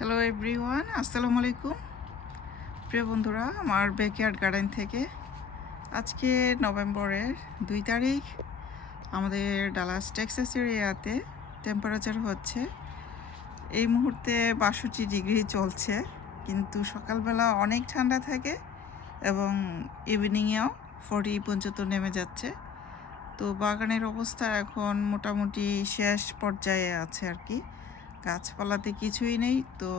Hello everyone আসসালামু আলাইকুম প্রিয় বন্ধুরা, আমার ব্যাকয়ার্ড গার্ডেন থেকে আজকে নভেম্বরের দুই তারিখ। আমাদের ডালাস টেক্সাস এরিয়াতে টেম্পারেচার হচ্ছে। এই মুহূর্তে বাষট্টি ডিগ্রি চলছে, কিন্তু সকালবেলা অনেক ঠান্ডা থাকে এবং ইভিনিংয়েও ফর্টি পর্যন্ত নেমে যাচ্ছে। তো বাগানের অবস্থা এখন মোটামুটি শেষ পর্যায়ে আছে আর কি। গাছপালাতে কিছুই নেই। তো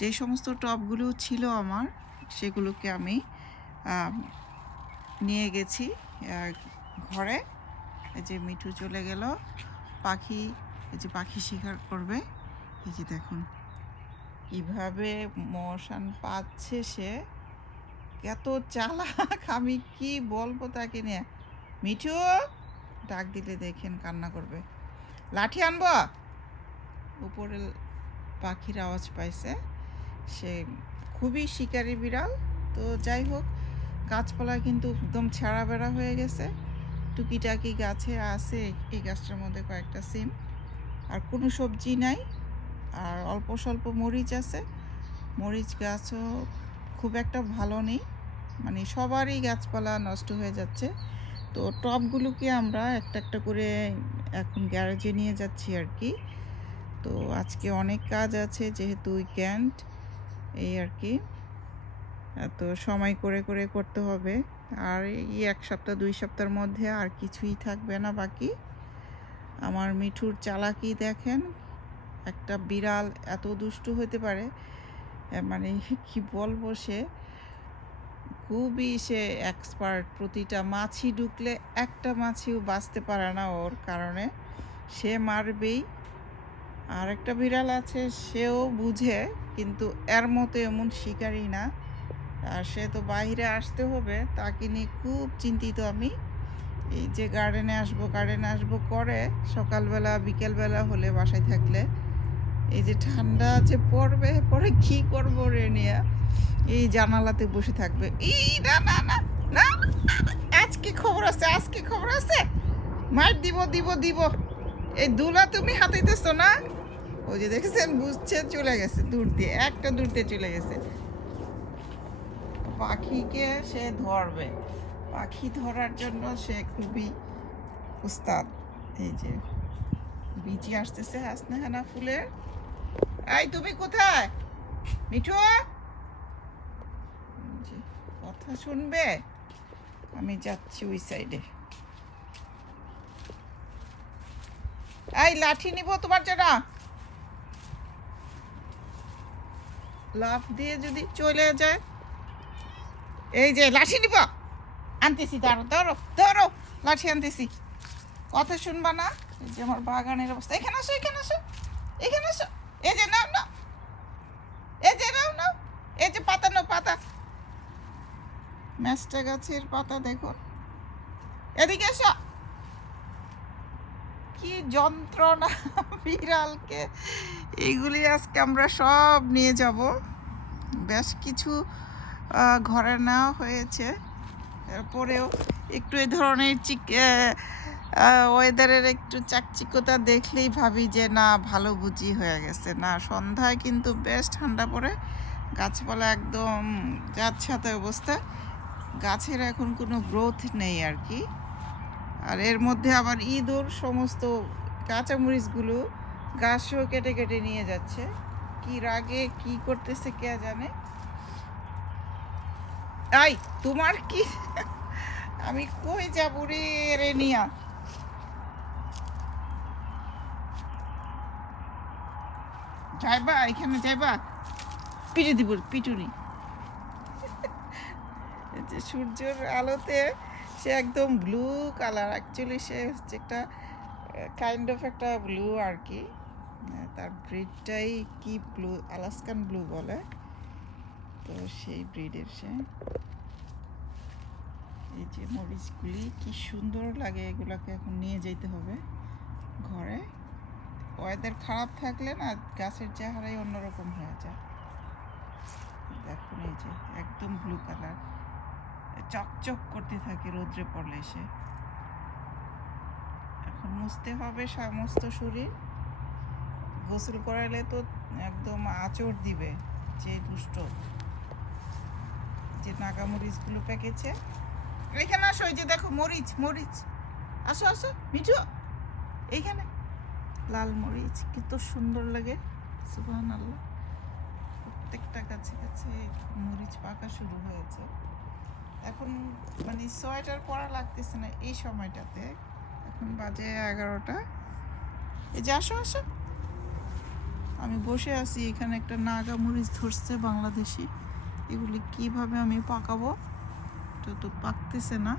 যে সমস্ত টবগুলো ছিল আমার, সেগুলোকে আমি নিয়ে গেছি ঘরে। এই যে মিঠু চলে গেল, পাখি, এই যে পাখি শিকার করবে। এই যে দেখুন, কীভাবে মশান পাচ্ছে সে। এত চালাক, আমি কি বলব তাকে নিয়ে। মিঠু, ডাক দিলে দেখেন কান্না করবে। লাঠি আনব? উপরে পাখির আওয়াজ পাইছে। সে খুবই শিকারি বিড়াল। তো যাই হোক, গাছপালা কিন্তু একদম ছেঁড়া বেড়া হয়ে গেছে। টুকিটাকি গাছে আছে এই গাছটার মধ্যে কয়েকটা সিম। আর কোনো সবজি নাই। আর অল্প স্বল্প মরিচ আছে। মরিচ গাছও খুব একটা ভালো নেই। মানে সবারই গাছপালা নষ্ট হয়ে যাচ্ছে। তো টবগুলোকে আমরা একটা একটা করে এখন গ্যারেজে নিয়ে যাচ্ছি আর কি। তো আজকে অনেক কাজ আছে যেহেতু উইকেন্ড এই আর কি। তো সময় করে করে করতে হবে। আর এই এক সপ্তাহ, দুই সপ্তাহের মধ্যে আর কিছুই থাকবে না বাকি। আমার মিঠুর চালাকি দেখেন, একটা বিড়াল এত দুষ্টু হতে পারে। মানে কি বলব সে? খুবই সে এক্সপার্ট প্রতিটা মাছি ঢুকলে একটা মাছিও বাঁচতে পারে না ওর কারণে। সে মারবেই। আর একটা বিড়াল আছে, সেও বুঝে, কিন্তু এর মতো এমন শিকারই না। আর সে তো বাইরে আসতে হবে, তাকে নিয়ে খুব চিন্তিত আমি। এই যে গার্ডেনে আসব গার্ডেনে আসব করে সকালবেলা, বিকেলবেলা হলে বাসায় থাকলে। এই যে ঠান্ডা যে পড়বে, পরে কি করব রে নিয়ে? এই জানালাতে বসে থাকবে। এই না না না না, আজকে খবর আছে, আজকে খবর আছে। মার দিব দিব দিব। এই দুলা তুমি হাতাইতেছো না? ওই যে দেখেছেন বুঝছে, চলে গেছে দূর দিয়ে, একটা দূর দিয়ে চলে গেছে। পাখিকে সে ধরবে। পাখি ধরার জন্য সে খুবই উস্তাদ। এই যে বিচি আসতেছে হাসনাহানা ফুলের। এই, তুমি কোথায়? মিঠু? কথা শুনবে? আমি যাচ্ছি ওই সাইডে। এই, লাঠি নিব তোমার জন্য। লাফ দিয়ে যদি চলে যায়। এই যে লাঠি নিব। আনতেছি দাঁড়ো ধরো ধরো, লাঠি আনতেছি। কথা শুনবা না? এই যে আমার বাগানের অবস্থা। এখানে আসো এখানে আসো এখানে আসো। এই যে নাও নাও। এই যে নাও নাও। এই যে পাতা, নাও, পাতা। ম্যাস্টা গাছের পাতা, দেখো। এদিকে এসো। কি যন্ত্রণা বিড়ালকে। এইগুলি আজকে আমরা সব নিয়ে যাব। বেশ কিছু ঘরে নেওয়া হয়েছে। এরপরেও একটু এই ধরনের চিক ওয়েদারের একটু চাকচিকতা দেখলেই ভাবি যে না, ভালো বুঝি হয়ে গেছে। না, সন্ধ্যায় কিন্তু বেশ ঠান্ডা পড়ে। গাছপালা একদম যাচ্ছে অবস্থা। গাছের এখন কোনো গ্রোথ নেই আর কি। আর এর মধ্যে আবার ইঁদুর সমস্ত কাঁচামরিচগুলো গাছও কেটে কেটে নিয়ে যাচ্ছে। কি রাগে, কি করতেছে কে জানে? আই, তোমার কি? আমি কই যাব রে রে নিয়া যাইবা, এখানে যাইবা। পিটে দিব, পিটুনি। সূর্যের আলোতে সে একদম ব্লু কালার অ্যাকচুয়ালি সে হচ্ছে একটা কাইন্ড অফ একটা ব্লু আর কি। তার ব্রিডটাই কি ব্লু আলাস্কান ব্লু বলে। তো সেই ব্রিডের সে। এই যে মরিচগুলি, কি সুন্দর লাগে এগুলোকে এখন নিয়ে যেতে হবে ঘরে। ওয়েদার খারাপ থাকলে না গাছের চেহারাই অন্যরকম হয়ে যায়। দেখুন এই যে, একদম ব্লু কালার চকচক করতে থাকে রোদ্রে পড়লে সে। এখন মুছতে হবে সমস্ত শরীর। গোসল করালে তো একদম আচর দিবে, যে দুষ্ট। যে নাগা মরিচগুলো পেকেছে। এখানে আসো, এই যে দেখো মরিচ মরিচ। আসো আসো, মিঠু। এইখানে। লাল মরিচ, কত সুন্দর লাগে। সুবহান আল্লাহ প্রত্যেকটা গাছে গাছে মরিচ পাকা শুরু হয়েছে। এখন মানে সোয়েটার পরা লাগতেছে না এই সময়টাতে। এখন বাজে এগারোটা। এই যে আসো আসো। আমি বসে আছি, এখানে একটা নাগা মরিচ ধরছে বাংলাদেশি। এগুলি কীভাবে আমি পাকাবো? তো তো পাকতেছে না।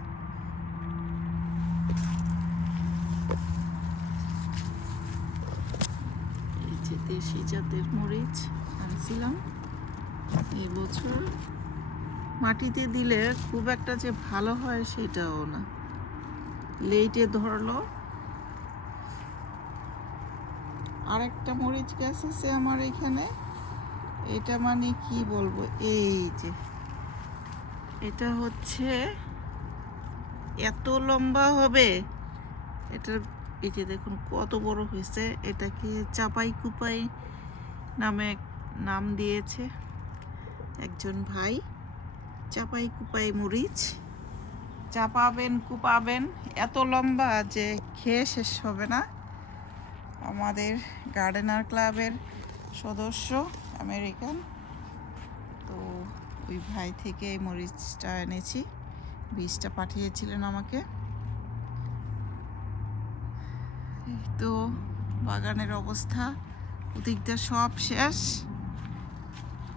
দেশি জাতের মরিচ আনছিলাম। এই বছর মাটিতে দিলে খুব একটা যে ভালো হয় সেটাও না। লেইটে ধরলো। আরেকটা মরিচ গাছ আছে আমার এখানে। এটা মানে কি বলব? এই যে। এটা হচ্ছে এত লম্বা হবে। এটা যে দেখুন কত বড় হয়েছে। এটাকে চাপাই কুপাই নামে নাম দিয়েছে একজন ভাই। চাপাই কুপাই মরিচ। চাপাবেন, কুপাবেন, এত লম্বা যে খেয়ে শেষ হবে না। আমাদের গার্ডেনার ক্লাবের সদস্য আমেরিকান। তো ওই ভাই থেকে এই মরিচটা এনেছি। বীজটা পাঠিয়েছিলেন আমাকে। তো বাগানের অবস্থা। ওদিকটা সব শেষ।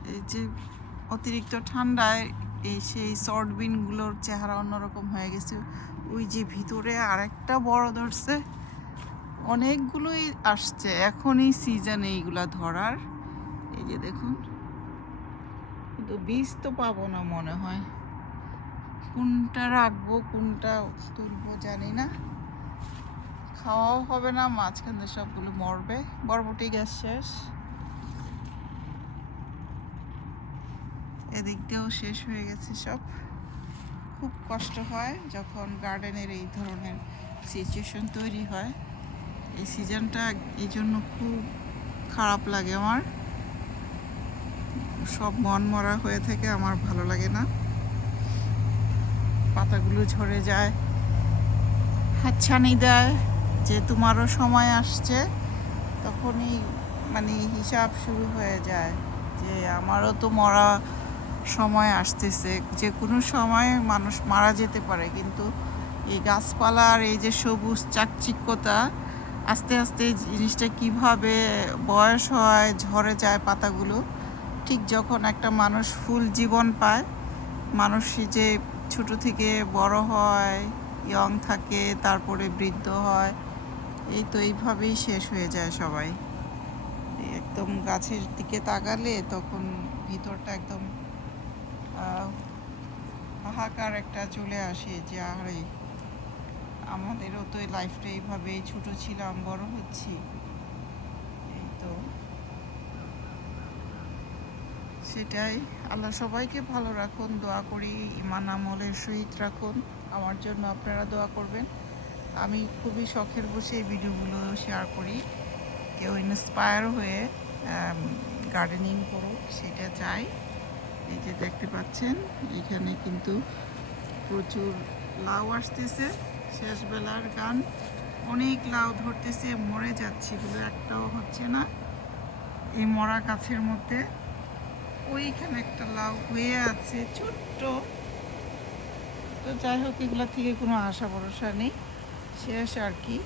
এই যে অতিরিক্ত ঠান্ডায় এই সেই শর্ট বিনগুলোর চেহারা অন্যরকম হয়ে গেছে। ওই যে ভিতরে আরেকটা বড় ধরছে। অনেকগুলোই আসছে। এখনই সিজন এইগুলা ধরার। এই যে দেখুন। কিন্তু বীজ তো পাবো না মনে হয়। কোনটা রাখব, কোনটা তুলবো জানি না। খাওয়াও হবে না, মাঝখান সবগুলো মরবে। বরবটি গ্যাস শেষ। এদিক দিয়েও শেষ হয়ে গেছে সব। খুব কষ্ট হয় যখন গার্ডেনের এই ধরনের সিচুয়েশন তৈরি হয়। এই সিজনটা এই জন্য খুব খারাপ লাগে আমার। সব মন মরা হয়ে থেকে আমার ভালো লাগে না। পাতাগুলো ঝরে যায়, হাতছানি দেয়, যে তোমারও সময় আসছে, তখনই মানে হিসাব শুরু হয়ে যায় যে আমারও তো মরা সময় আসতেছে, যে কোনো সময় মানুষ মারা যেতে পারে, কিন্তু এই গাছপালার এই যে সবুজ চাকচিক্যতা, আস্তে আস্তে জিনিসটা কীভাবে বয়স হয়, ঝরে যায় পাতাগুলো, ঠিক যখন একটা মানুষ ফুল জীবন পায়, মানুষ যে ছোট থেকে বড় হয় ইয়ং থাকে, তারপরে বৃদ্ধ হয়, এই তো এইভাবেই শেষ হয়ে যায় সবাই। একদম গাছের দিকে তাকালে তখন ভিতরটা একদম হাহাকার একটা চলে আসে যে আরে আমাদেরও তো লাইফটা এইভাবেই ছোট ছিলাম, বড় হচ্ছি। এই তো। সেটাই। আল্লাহ সবাইকে ভালো রাখুন, দোয়া করি ইমান আমলের সহিত রাখুন। আমার জন্য আপনারা দোয়া করবেন। আমি খুবই শখের বসে এই ভিডিওগুলো শেয়ার করি। কেউ ইন্সপায়ার হয়ে গার্ডেনিং করুক, সেটা চাই। এই যে দেখতে পাচ্ছেন, এখানে কিন্তু প্রচুর লাউ আসতেছে। শেষ বেলার গান, অনেক লাউ ধরতেছে, মরে যাচ্ছে এগুলো একটাও হচ্ছে না। এই মরা গাছের মধ্যে ওইখানে একটা লাউ হয়ে আছে, ছোট্ট। তো যাই হোক, এগুলো থেকে কোনো আশা ভরসা নেই। শেষ আর কি।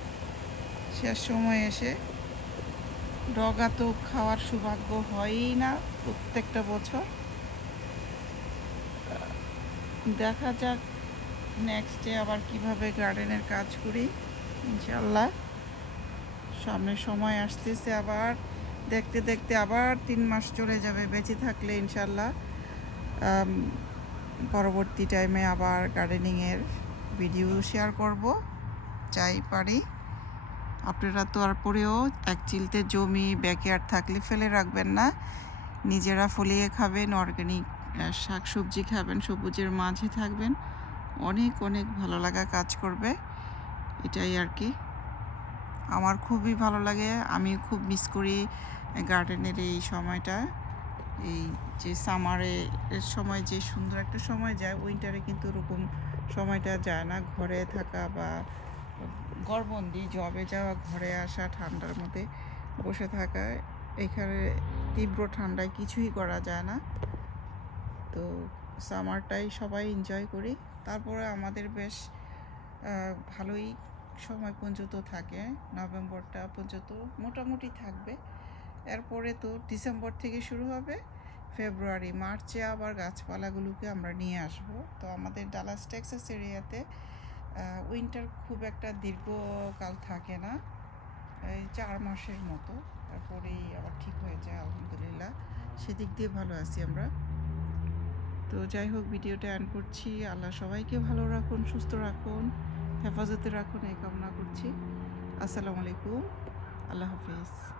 শেষ সময় এসে ডগা তো খাওয়ার সৌভাগ্য হয়ই না প্রত্যেকটা বছর। দেখা যাক নেক্সটে আবার কীভাবে গার্ডেনের কাজ করি ইনশাল্লাহ সামনে সময় আসতেছে আবার, দেখতে দেখতে আবার তিন মাস চলে যাবে বেঁচে থাকলে ইনশাল্লাহ পরবর্তী টাইমে আবার গার্ডেনিংয়ের ভিডিও শেয়ার করব চাই পারি। আপনারা তো আর পরেও এক চিলতে জমি ব্যাকয়ার্ড থাকলে ফেলে রাখবেন না। নিজেরা ফলিয়ে খাবেন অর্গানিক শাক সবজি খাবেন, সবুজের মাঝে থাকবেন। অনেক অনেক ভালো লাগা কাজ করবে। এটাই আর কি। আমার খুবই ভালো লাগে। আমি খুব মিস করি গার্ডেনের এই সময়টা। এই যে সামারে সময় যে সুন্দর একটা সময় যায় উইন্টারে কিন্তু ওরকম সময়টা যায় না। ঘরে থাকা বা ঘরবন্দি জবে যাওয়া, ঘরে আসা, ঠান্ডার মধ্যে বসে থাকা, এখানে তীব্র ঠান্ডায় কিছুই করা যায় না। তো সামারটাই সবাই এনজয় করি। তারপরে আমাদের বেশ ভালোই সময় পর্যন্ত থাকে। নভেম্বরটা পর্যন্ত মোটামুটি থাকবে। এরপরে তো ডিসেম্বর থেকে শুরু হবে। ফেব্রুয়ারি, মার্চে আবার গাছপালাগুলোকে আমরা নিয়ে আসব। তো আমাদের ডালাস, টেক্সাস এরিয়াতে উইন্টার খুব একটা দীর্ঘকাল থাকে না। এই চার মাসের মতো। তারপরেই আবার ঠিক হয়ে যায়, আলহামদুলিল্লাহ। সেদিক দিয়ে ভালো আছি আমরা। তো যাই হোক, ভিডিওটা অ্যান্ড করছি। আল্লাহ সবাইকে ভালো রাখুন, সুস্থ রাখুন, হেফাজতে রাখুন, এই কামনা করছি। আসসালামু আলাইকুম। আল্লাহ হাফিজ।